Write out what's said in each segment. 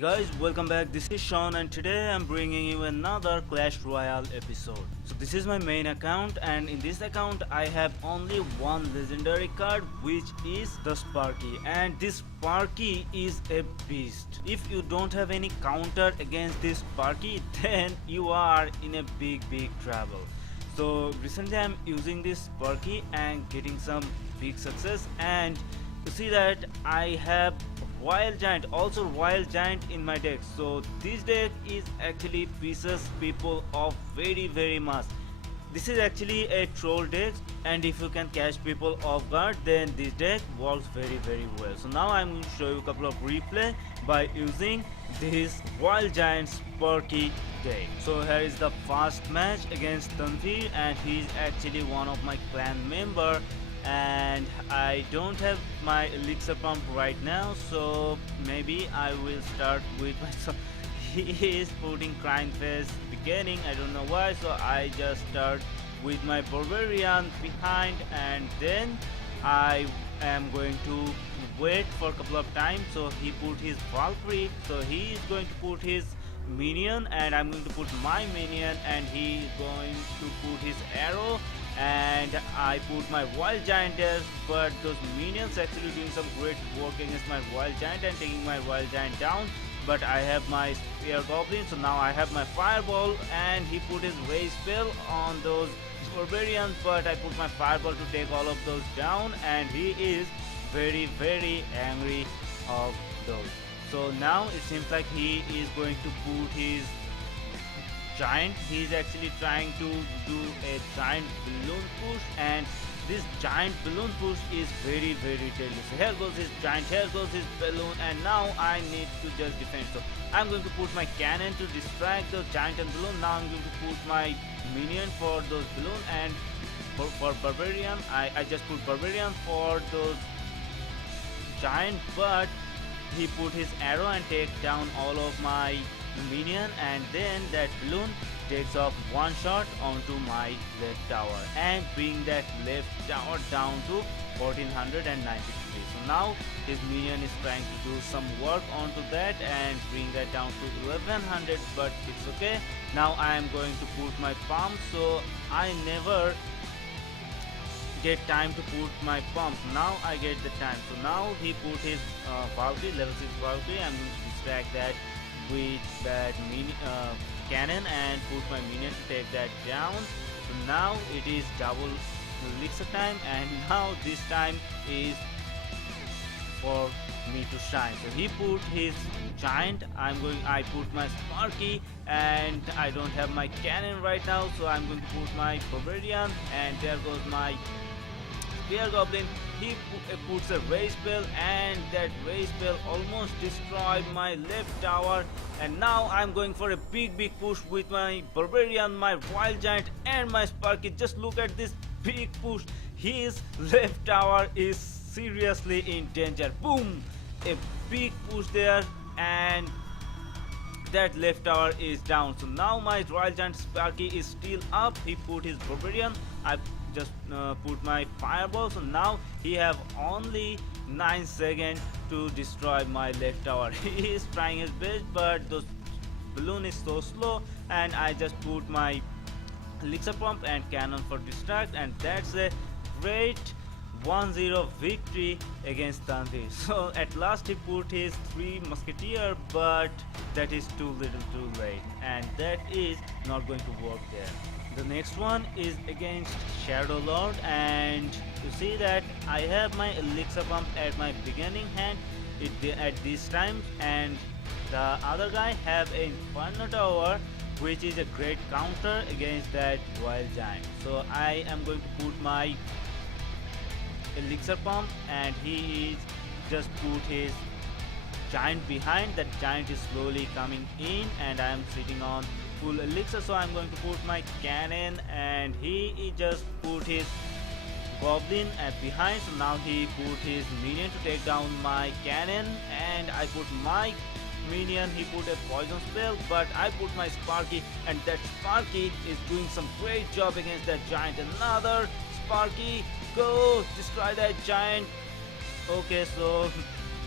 Guys, welcome back. This is Sean and today I'm bringing you another Clash Royale episode. So this is my main account and in this account I have only one legendary card, which is the Sparky, and this Sparky is a beast. If you don't have any counter against this Sparky, then you are in a big trouble. So recently I'm using this Sparky and getting some big success, and you see that I have Royal Giant, also Royal Giant in my deck. So this deck is actually pisses people off very much. This is actually a troll deck, and if you can catch people off guard, then this deck works very well. So now I'm going to show you a couple of replay by using this Royal Giant Sparky deck. So here is the first match against Tanvir, and he's actually one of my clan member, and I don't have my elixir pump right now, so maybe I will start with my he is putting crying face beginning, I don't know why, so I just start with my barbarian behind, and then I am going to wait for a couple of times. So he put his Valkyrie, so he is going to put his minion and I'm going to put my minion, and he is going to put his arrow, and I put my Royal Giant there, but those minions actually doing some great work against my Royal Giant and taking my Royal Giant down. But I have my Spear Goblin, so now I have my Fireball, and he put his Raise spell on those Barbarians, but I put my Fireball to take all of those down, and he is very angry of those. So now it seems like he is going to put his giant. He's actually trying to do a giant balloon push, and this giant balloon push is very deadly. So here goes his giant, here goes his balloon, and now I need to just defend. So I'm going to put my cannon to distract those giant and balloon. Now I'm going to put my minion for those balloon, and for barbarian I just put barbarian for those giant, but he put his arrow and take down all of my minion, and then that balloon takes off one shot onto my left tower and bring that left tower down to 1493. So now his minion is trying to do some work onto that and bring that down to 1100, but it's okay. Now I am going to put my pump, so I never get time to put my pump. Now I get the time. So now he put his Valkyrie, level 6 Valkyrie. I'm going to distract that with that cannon and put my minion to take that down. So now it is double elixir time, and now this time is for me to shine. So he put his giant, I put my Sparky, and I don't have my cannon right now, so I'm going to put my barbarian, and there goes my Spear Goblin. He puts a raise spell, and that raise spell almost destroyed my left tower, and now I'm going for a big push with my barbarian, my Royal Giant, and my Sparky. Just look at this big push. His left tower is seriously in danger. Boom, a big push there, and that left tower is down. So now my Royal Giant Sparky is still up. He put his barbarian, I just put my fireball, so now he have only 9 seconds to destroy my left tower. He is trying his best, but the balloon is so slow, and I just put my elixir pump and cannon for distract, and that's a great 1-0 victory against Tanvir. So at last he put his 3 musketeer, but that is too little too late, and that is not going to work there. The next one is against Shadow Lord, and you see that I have my elixir pump at my beginning hand at this time, and the other guy have a Inferno Tower, which is a great counter against that Royal Giant. So I am going to put my elixir pump, and he is just put his giant behind. That giant is slowly coming in, and I am sitting on full elixir, so I'm going to put my cannon, and he just put his goblin at behind. So now he put his minion to take down my cannon, and I put my minion, he put a poison spell, but I put my Sparky, and that Sparky is doing some great job against that giant. Another Sparky, go destroy that giant. Okay, so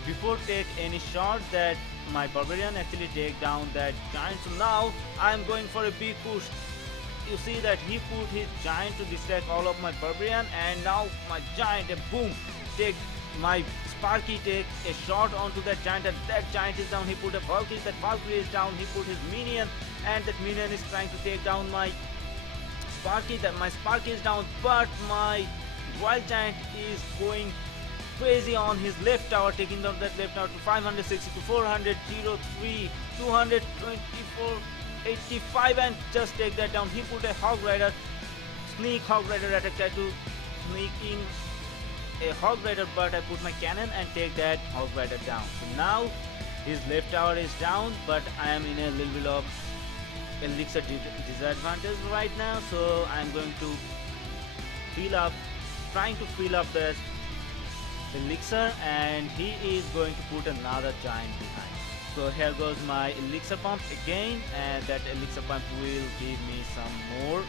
before take any shot, that my barbarian actually take down that giant. So now I'm going for a big push. You see that he put his giant to distract all of my barbarian, and now my giant, boom, take my Sparky take a shot onto that giant, and that giant is down. He put a Valkyrie, that Valkyrie is down. He put his minion, and that minion is trying to take down my Sparky. That my Sparky is down, but my Royal Giant is going crazy on his left tower, taking down that left tower to 560 to 400, 03, 224, 85, and just take that down. He put a Hog Rider, sneak Hog Rider attack, try to sneak in a Hog Rider, but I put my cannon and take that Hog Rider down. So now his left tower is down, but I am in a little bit of elixir disadvantage right now, so I'm going to trying to fill up the elixir, and he is going to put another giant behind. So here goes my elixir pump again, and that elixir pump will give me some more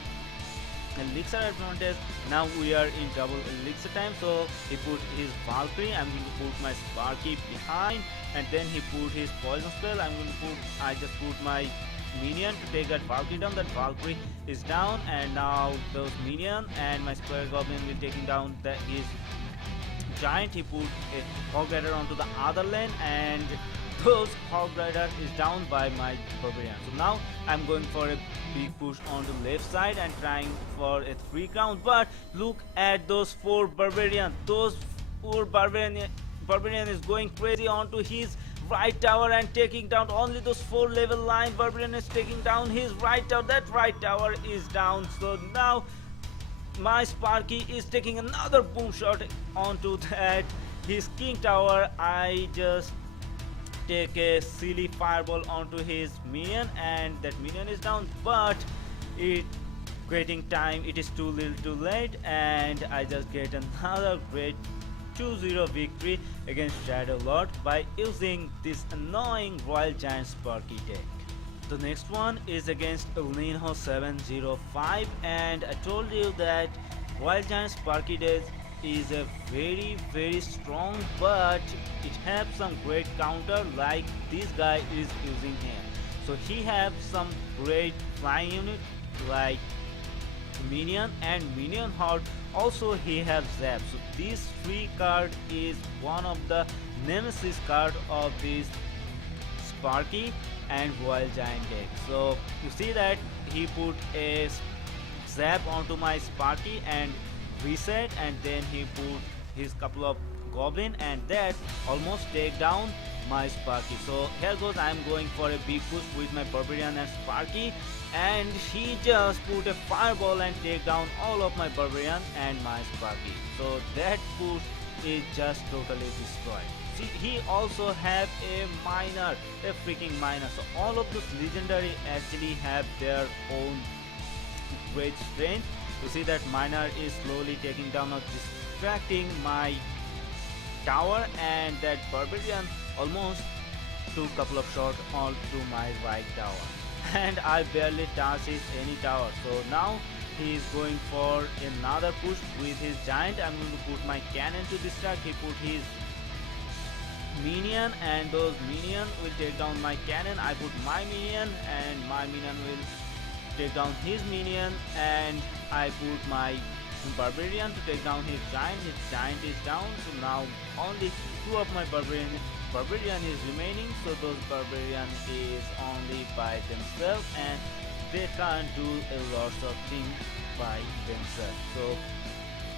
elixir advantage. Now we are in double elixir time, so he put his Valkyrie. I'm going to put my Sparky behind, and then he put his poison spell. I just put my minion to take that Valkyrie down. That Valkyrie is down, and now those minion and my Square Goblin will taking down his giant. He put a Hog Rider onto the other lane, and those Hog Rider is down by my barbarian. So now I'm going for a big push on the left side and trying for a 3 crown. But look at those 4 barbarian. Those 4 barbarian is going crazy onto his right tower and taking down only those 4 level line. Barbarian is taking down his right tower. That right tower is down. So now my Sparky is taking another boom shot onto that his king tower. I just take a silly fireball onto his minion, and that minion is down, but it waiting time, it is too little too late, and I just get another great 2-0 victory against Shadow Lord by using this annoying Royal Giant Sparky deck. The next one is against El Nino 705, and I told you that Royal Giant Sparky deck is a very strong, but it has some great counter like this guy is using here. So he have some great flying unit like minion and minion horde. Also he have zap. So this free card is one of the nemesis card of this Sparky and Royal Giant deck. So you see that he put a zap onto my Sparky and reset, and then he put his couple of goblin, and that almost take down my Sparky. So here goes, I'm going for a big push with my barbarian and Sparky, and he just put a fireball and take down all of my barbarian and my Sparky. So that push is just totally destroyed. See, he also have a freaking miner. So all of those legendary actually have their own great strength. You see that miner is slowly taking down or distracting my tower, and that barbarian almost took a couple of shots onto my right tower, and I barely touched any tower. So now he is going for another push with his giant. I'm going to put my cannon to distract. He put his minion, and those minion will take down my cannon. I put my minion, and my minion will take down his minion, and I put my barbarian to take down his giant. His giant is down, so now only 2 of my barbarian is remaining. So those barbarian is only by themselves, and they can't do a lot of things by themselves. So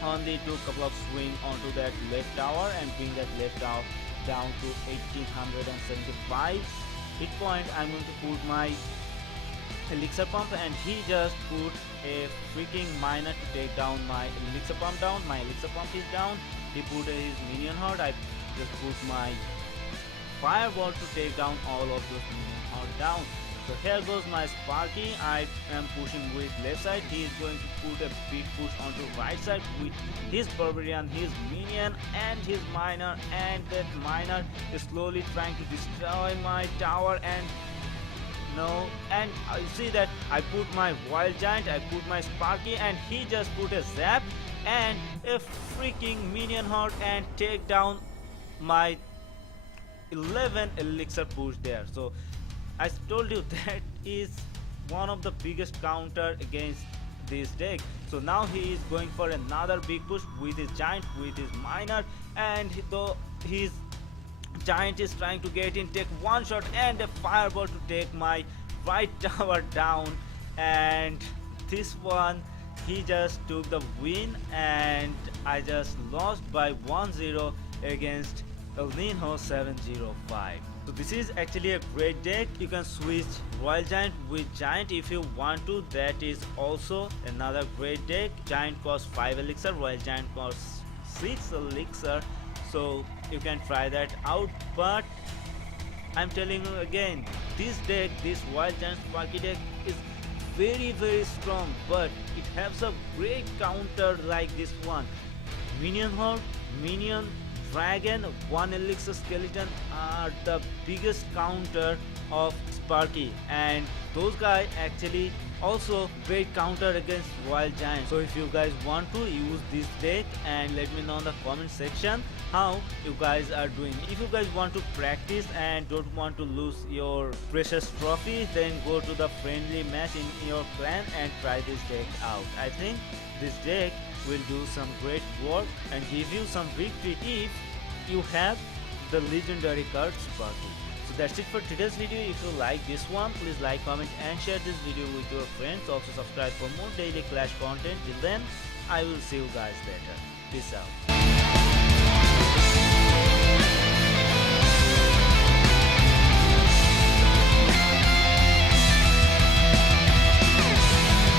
only do a couple of swing onto that left tower and bring that left tower down to 1875 hit point. I'm going to put my elixir pump, and he just put a freaking miner to take down my elixir pump down. My elixir pump is down. He put his minion horde. I just put my fireball to take down all of those minion horde down. So here goes my Sparky. I am pushing with left side. He is going to put a big push onto right side with his barbarian, his minion, and his miner, and that miner is slowly trying to destroy my tower. And no, and you see that I put my Royal Giant, I put my Sparky, and he just put a zap and a freaking minion horde and take down my 11 elixir push there. So I told you that is one of the biggest counter against this deck. So now he is going for another big push with his giant, with his miner, and though his giant is trying to get in, take one shot and a fireball to take my right tower down, and this one he just took the win, and I just lost by 1-0 against El Nino 705. So this is actually a great deck. You can switch Royal Giant with Giant if you want to. That is also another great deck. Giant costs 5 elixir, Royal Giant costs 6 elixir. So you can try that out. But I'm telling you again, this deck, this Royal Giant Sparky deck is very strong, but it has a great counter like this one. Minion Horde, Minion, Dragon, 1 elixir skeleton are the biggest counter of Sparky, and those guys actually also great counter against Royal Giant. So if you guys want to use this deck, and let me know in the comment section how you guys are doing. If you guys want to practice and don't want to lose your precious trophy, then go to the friendly match in your clan and try this deck out. I think this deck will do some great work and give you some victory if you have the legendary card Sparky. So that's it for today's video. If you like this one, please like, comment and share this video with your friends. Also subscribe for more daily Clash content. Till then, I will see you guys later. Peace out.